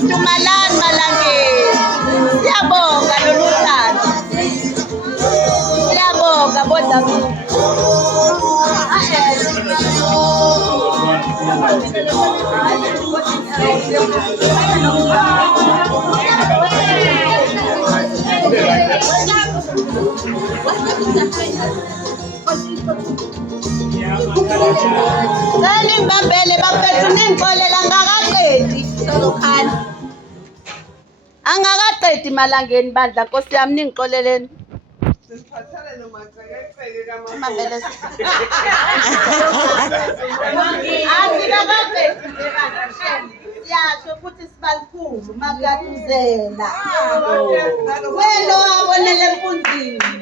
Fudumalani malangeni. Siyabonga lolu thando. Siyabonga boDlamini. Ngibambele bafethu ningixolela angakaqedi solokhani. Angakaqedi malangeni bandla Nkosi yami ningixoleleni. Siphathele nomacekeceke Mambele. Asikaqedi nje bandla. Siyasho futhi sibalikhulu makuyatuzela. Wena wabonela empunzini.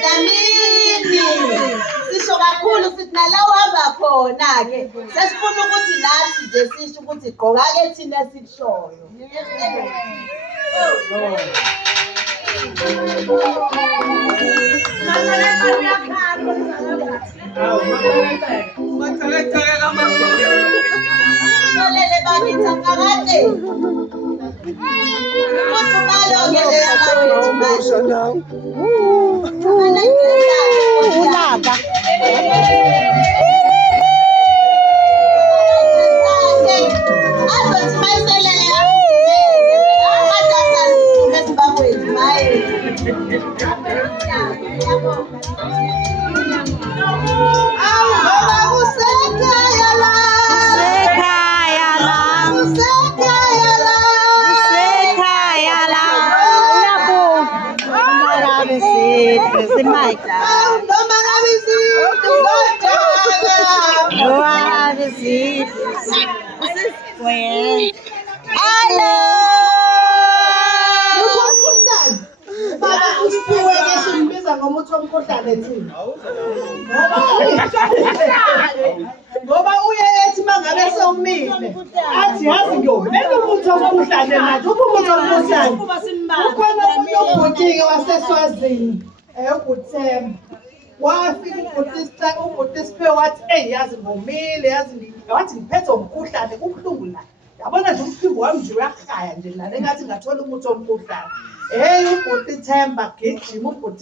Dlamini. Sisho kakhulu sithi nala uhamba khona ke. Sesifuna ukuthi nathi nje sisho ukuthi gqoka ke thina sikushoyo. Ngolele bakithi angakade. Fudumalonke le yabakwethu manje. Ulaka. Azothi mayiselele amadasa esibakwethu maye. Ngoba kusekhaya la. Kusekhaya la. Kusekhaya la. Kusekhaya la. Noma ngabe simaita. Noma ngabe Hello. Baba uSphiwe ke simbiza ngomuthi womkhohlane thina. Ngoba uye ethi mangabe sewumile athi yazi ngiyobeka umuthi womkhohlane nathi umuthi womkhohlane. Ukhona uBhuti ke waseSwazini uBhuti wafika uBhuti Sphiwe wathi yazi ngomile yazi wathi ngiphethe umkhuhlane kubuhlungu la. Yabona nje umphimbo wami nje uyahaya nje la engathi ngathola umuthi womkhuhlane. UBhuti Themba gijima uBhuti